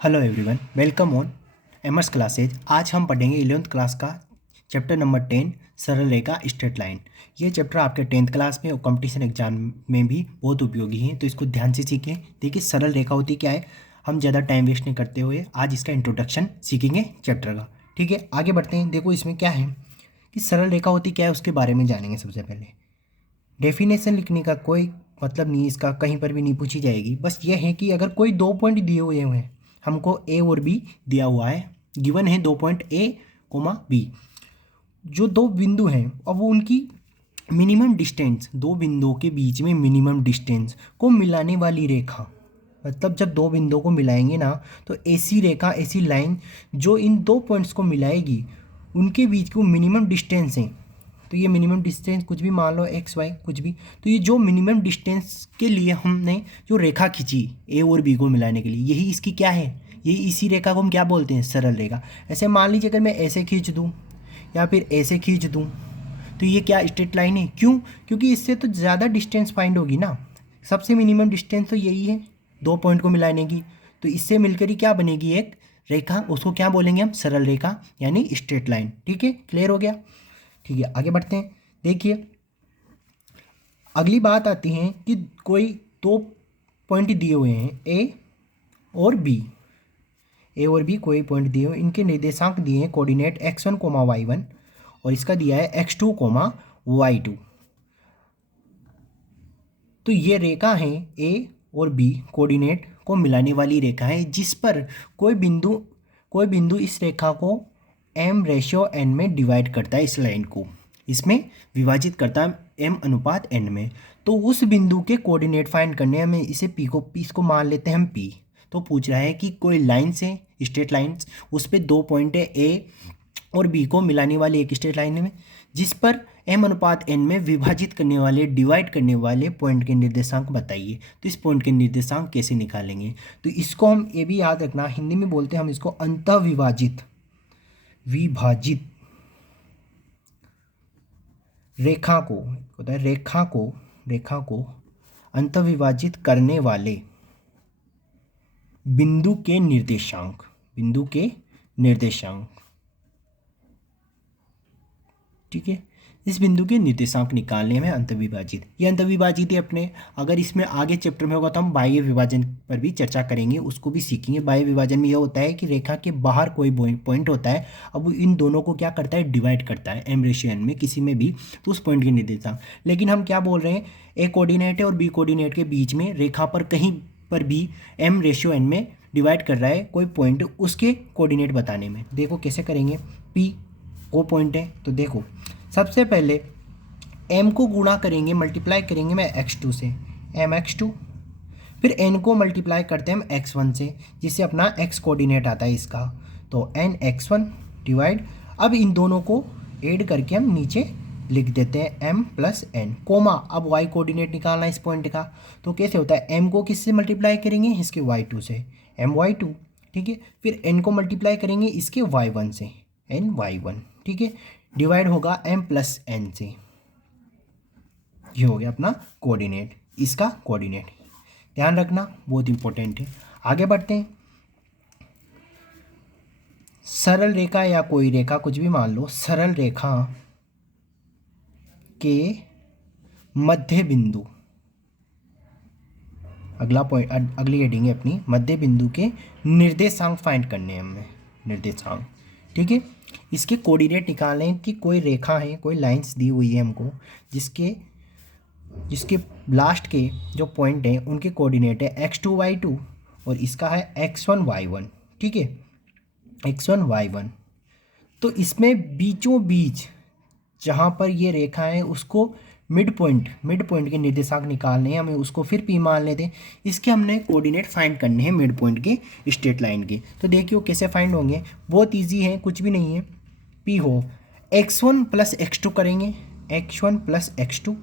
Hello everyone, welcome on Aimers classes. आज हम पढ़ेंगे 11th क्लास का चैप्टर नंबर 10 सरल रेखा स्ट्रेट लाइन। ये चैप्टर आपके 10th क्लास में और कंपटीशन एग्जाम में भी बहुत उपयोगी है, तो इसको ध्यान से सीखें। देखिए सरल रेखा होती क्या है, हम ज़्यादा टाइम वेस्ट नहीं करते हुए आज इसका इंट्रोडक्शन सीखेंगे चैप्टर का। ठीक है, आगे बढ़ते हैं। देखो इसमें क्या है कि सरल रेखा होती क्या है उसके बारे में जानेंगे। सबसे पहले डेफिनेशन लिखने का कोई मतलब नहीं, इसका कहीं पर भी नहीं पूछी जाएगी। बस ये है कि अगर कोई दो पॉइंट दिए हुए हैं, हमको ए और बी दिया हुआ है, गिवन है दो पॉइंट ए कोमा बी। जो दो बिंदु हैं अब वो उनकी मिनिमम डिस्टेंस, दो बिंदुओं के बीच में मिनिमम डिस्टेंस को मिलाने वाली रेखा, मतलब जब दो बिंदुओं को मिलाएंगे ना, तो ऐसी रेखा, ऐसी लाइन जो इन दो पॉइंट्स को मिलाएगी, उनके बीच की वो मिनिमम डिस्टेंस है। तो ये मिनिमम डिस्टेंस कुछ भी मान लो, एक्स वाई कुछ भी, तो ये जो मिनिमम डिस्टेंस के लिए हमने जो रेखा खींची ए और बी को मिलाने के लिए, यही इसकी क्या है, यही इसी रेखा को हम क्या बोलते हैं, सरल रेखा। ऐसे मान लीजिए अगर मैं ऐसे खींच दूँ या फिर ऐसे खींच दूँ, तो ये क्या स्ट्रेट लाइन है। क्यों? क्योंकि इससे तो ज़्यादा डिस्टेंस फाइंड होगी ना। सबसे मिनिमम डिस्टेंस तो यही है दो पॉइंट को मिलाने की। तो इससे मिलकर ही क्या बनेगी, एक रेखा। उसको क्या बोलेंगे हम, सरल रेखा यानी स्ट्रेट लाइन। ठीक है, क्लियर हो गया। ठीक है, आगे बढ़ते हैं। देखिए अगली बात आती है कि कोई दो पॉइंट दिए हुए हैं ए और बी। ए और बी कोई पॉइंट दिए हुए, इनके निर्देशांक दिए हैं, कोऑर्डिनेट x1 कोमा y1 और इसका दिया है x2 कोमा y2। तो ये रेखा है ए और बी, कोऑर्डिनेट को मिलाने वाली रेखा है, जिस पर कोई बिंदु इस रेखा को m/n में डिवाइड करता है। इस लाइन को इसमें विभाजित करता है m/n में। तो उस बिंदु के कोऑर्डिनेट फाइंड करने हैं हमें। इसको मान लेते हैं हम p। तो पूछ रहा है कि कोई लाइन से, स्ट्रेट लाइन्स, उस पर दो पॉइंट है ए और बी को मिलाने वाली एक स्ट्रेट लाइन में, जिस पर m/n में विभाजित करने वाले, डिवाइड करने वाले पॉइंट के निर्देशांक बताइए। तो इस पॉइंट के निर्देशांक कैसे निकालेंगे, तो इसको हम ये भी याद रखना, हिंदी में बोलते हैं हम इसको अंतः विभाजित रेखा को होता है, रेखा को अंतः विभाजित करने वाले बिंदु के निर्देशांक। ठीक है, इस बिंदु के निर्देशांक निकालने में अंतर्विभाजित, ये अंतर्विभाजित है अपने। अगर इसमें आगे चैप्टर में होगा तो हम बाह्य विभाजन पर भी चर्चा करेंगे, उसको भी सीखेंगे। बाह्य विभाजन में यह होता है कि रेखा के बाहर कोई पॉइंट होता है, अब वो इन दोनों को क्या करता है, डिवाइड करता है m/n में किसी में भी, तो उस पॉइंट के निर्देशांक। लेकिन हम क्या बोल रहे हैं, ए कोऑर्डिनेट है और बी कोऑर्डिनेट के बीच में रेखा पर कहीं पर भी m/n में डिवाइड कर रहा है कोई पॉइंट, उसके कोऑर्डिनेट बताने में। देखो कैसे करेंगे, पी वो पॉइंट है, तो देखो सबसे पहले m को गुणा करेंगे, मल्टीप्लाई करेंगे मैं x2 से, mx2। फिर n को मल्टीप्लाई करते हैं हम x1 से, जिससे अपना x कोऑर्डिनेट आता है इसका, तो nx1 डिवाइड। अब इन दोनों को ऐड करके हम नीचे लिख देते हैं m + n कोमा। अब y कोऑर्डिनेट निकालना है इस पॉइंट का, तो कैसे होता है, m को किससे मल्टीप्लाई करेंगे, इसके y2 से, my2। ठीक है, फिर n को मल्टीप्लाई करेंगे इसके y1 से, ny1। ठीक है, डिवाइड होगा m + n से। ये हो गया अपना कोऑर्डिनेट, इसका कोऑर्डिनेट। ध्यान रखना, बहुत इंपॉर्टेंट है। आगे बढ़ते हैं। सरल रेखा या कोई रेखा कुछ भी मान लो, सरल रेखा के मध्य बिंदु, अगला पॉइंट, अगली हेडिंग है अपनी, मध्य बिंदु के निर्देशांक फाइंड करने हैं हमें, निर्देशांक। ठीक है, इसके कोऑर्डिनेट निकालने हैं कि कोई रेखा है, कोई लाइंस दी हुई है हमको, जिसके लास्ट के जो पॉइंट हैं उनके कोऑर्डिनेट है x2 y2 और इसका है x1 y1। ठीक है, x1 y1। तो इसमें बीचों बीच जहाँ पर ये रेखा है उसको मिड पॉइंट के निर्देशांक निकालने हैं हमें, उसको फिर p मान लेते हैं। इसके हमने कोऑर्डिनेट फाइंड करने हैं मिड पॉइंट के, स्ट्रेट लाइन के। तो देखिए कैसे फाइंड होंगे, बहुत इजी है, कुछ भी नहीं है। p हो x1 + x2 करेंगे, x1 + x2।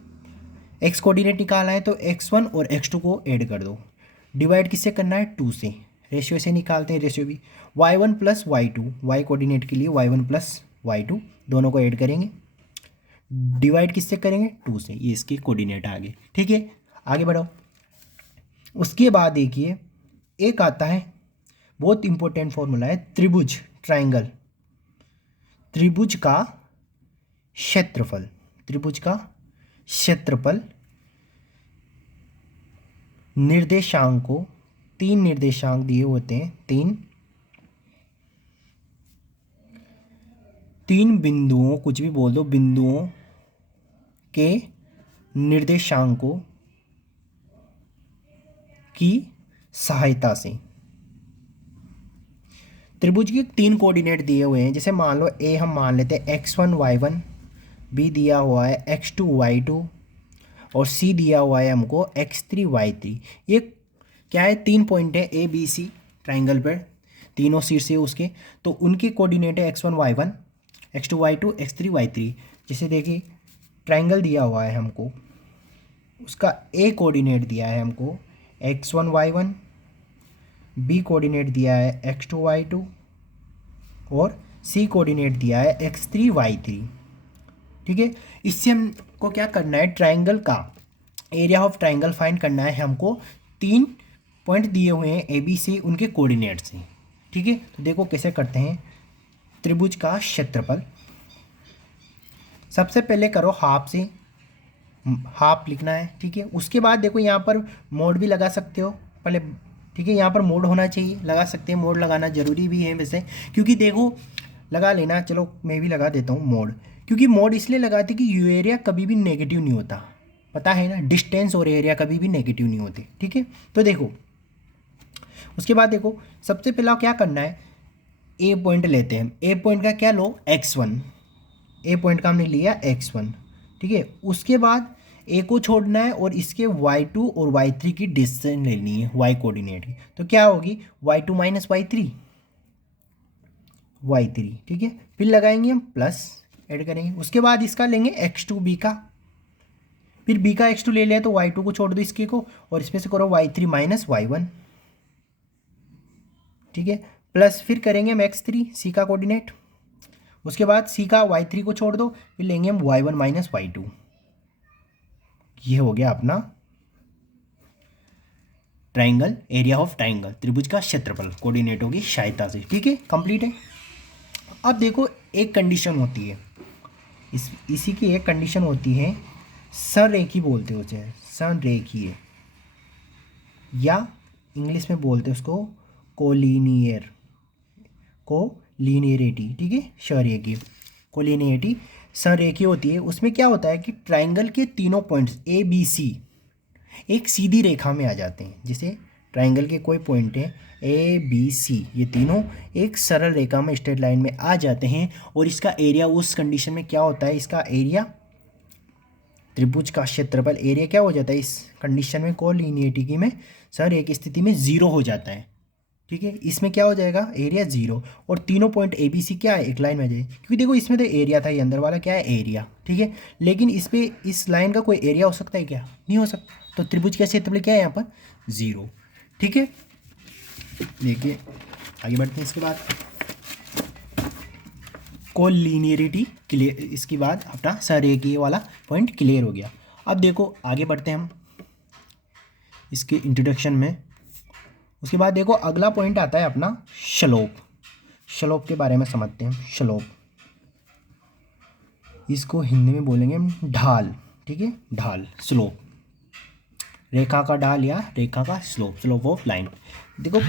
x कोऑर्डिनेट निकालना है तो x1 और x2 को ऐड कर दो, डिवाइड किससे करना है, 2 से। रेशियो से निकालते हैं, रेशियो भी y1 + y2, y कोऑर्डिनेट के लिए y1 + y2 दोनों को ऐड करेंगे, डिवाइड किससे करेंगे, 2 से। ये इसके कोऑर्डिनेट आ गए। ठीक है, आगे बढ़ो। उसके बाद देखिए एक आता है बहुत इंपॉर्टेंट फॉर्मूला है, त्रिभुज ट्राइंगल, त्रिभुज का क्षेत्रफल, त्रिभुज का क्षेत्रफल निर्देशांक को, तीन निर्देशांक दिए होते हैं, तीन बिंदुओं, कुछ भी बोल दो, बिंदुओं के निर्देशांकों की सहायता से त्रिभुज के तीन कोऑर्डिनेट दिए हुए हैं। जैसे मान लो ए हम मान लेते हैं x1 y1, बी दिया हुआ है x2 y2 और सी दिया हुआ है हमको x3 y3। ये क्या है, तीन पॉइंट है ए बी सी ट्राइंगल पर, तीनों शीर्ष है उसके, तो उनके कोऑर्डिनेट है x1 y1, x2 y2, x3 y3। जैसे देखिए ट्राइंगल दिया हुआ है हमको, उसका ए कोऑर्डिनेट दिया है हमको x1 y1, बी कोऑर्डिनेट दिया है x2 y2 और सी कोऑर्डिनेट दिया है x3 y3। ठीक है, इससे हमको क्या करना है, ट्राइंगल का एरिया ऑफ ट्राइंगल फाइंड करना है हमको। तीन पॉइंट दिए हुए हैं ए बी सी, उनके कोऑर्डिनेट से। ठीक है, तो देखो कैसे करते हैं। त्रिभुज का क्षेत्रफल, सबसे पहले करो हाफ से, हाफ लिखना है। ठीक है, उसके बाद देखो यहाँ पर मोड भी लगा सकते हो पहले। ठीक है, यहाँ पर मोड होना चाहिए, लगा सकते हैं, मोड लगाना जरूरी भी है वैसे, क्योंकि देखो लगा लेना, चलो मैं भी लगा देता हूँ मोड, क्योंकि मोड इसलिए लगाते कि यू एरिया कभी भी नेगेटिव नहीं होता, पता है ना, डिस्टेंस और एरिया कभी भी नेगेटिव नहीं होते। ठीक है, तो देखो उसके बाद देखो सबसे पहला क्या करना है, ए पॉइंट लेते हैं। ए पॉइंट का क्या लो, x1, ए पॉइंट का हमने लिया x1। ठीक है, उसके बाद ए को छोड़ना है और इसके y2 और y3 की डिस्टेंस लेनी है, y कोऑर्डिनेट की। तो क्या होगी, y2 माइनस y3, y3। ठीक है, फिर लगाएंगे हम प्लस, ऐड करेंगे। उसके बाद इसका लेंगे x2 b का, फिर b का x2 ले लिया तो y2 को छोड़ दो इसके को, और इसमें से करो y3 माइनस y1। ठीक है, प्लस फिर करेंगे हम x3 c का कोऑर्डिनेट, उसके बाद c का y3 को छोड़ दो, फिर लेंगे हम y1 माइनस y2। ये हो गया अपना ट्राइंगल, एरिया ऑफ ट्राइंगल, त्रिभुज का क्षेत्रफल कोऑर्डिनेटों की सहायता से। ठीक है, कंप्लीट है। अब देखो एक कंडीशन होती है, इसी की एक कंडीशन होती है, संरेखी बोलते हो उसे, संरेखीय, या इंग्लिश में बोलते हैं उसको कोलिनियर, कोलिनियरिटी। ठीक है, संरेखीय, कोलिनियरिटी संरेखीय होती है। उसमें क्या होता है कि ट्राइंगल के तीनों पॉइंट्स ए बी सी एक सीधी रेखा में आ जाते हैं। जैसे ट्राइंगल के कोई पॉइंट है ए बी सी, ये तीनों एक सरल रेखा में, स्ट्रेट लाइन में आ जाते हैं, और इसका एरिया उस कंडीशन में क्या होता है, इसका एरिया, त्रिभुज का क्षेत्रफल एरिया क्या हो जाता है इस कंडीशन में, कोलिनियरिटी में, सर एक स्थिति में जीरो हो जाता है। ठीक है, इसमें क्या हो जाएगा, एरिया जीरो, और तीनों पॉइंट ए बी सी क्या है, एक लाइन में आ जाए, क्योंकि देखो इसमें तो एरिया था, ये अंदर वाला क्या है, एरिया। ठीक है, लेकिन इस पे इस लाइन का कोई एरिया हो सकता है क्या, नहीं हो सकता, तो त्रिभुज का क्षेत्रफल क्या है यहाँ पर, जीरो। ठीक है, देखिए आगे बढ़ते हैं। इसके बाद कोलिनियरिटी क्लियर, इसके बाद अपना संरेखीय वाला पॉइंट क्लियर हो गया। अब देखो आगे बढ़ते हैं हम इसके इंट्रोडक्शन में। उसके बाद देखो अगला पॉइंट आता है अपना श्लोप, श्लोप के बारे में समझते हैं। श्लोप, इसको हिंदी में बोलेंगे हम ढाल। ठीक है, ढाल, स्लोप, रेखा का ढाल या रेखा का स्लोप, स्लोप ऑफ लाइन। देखो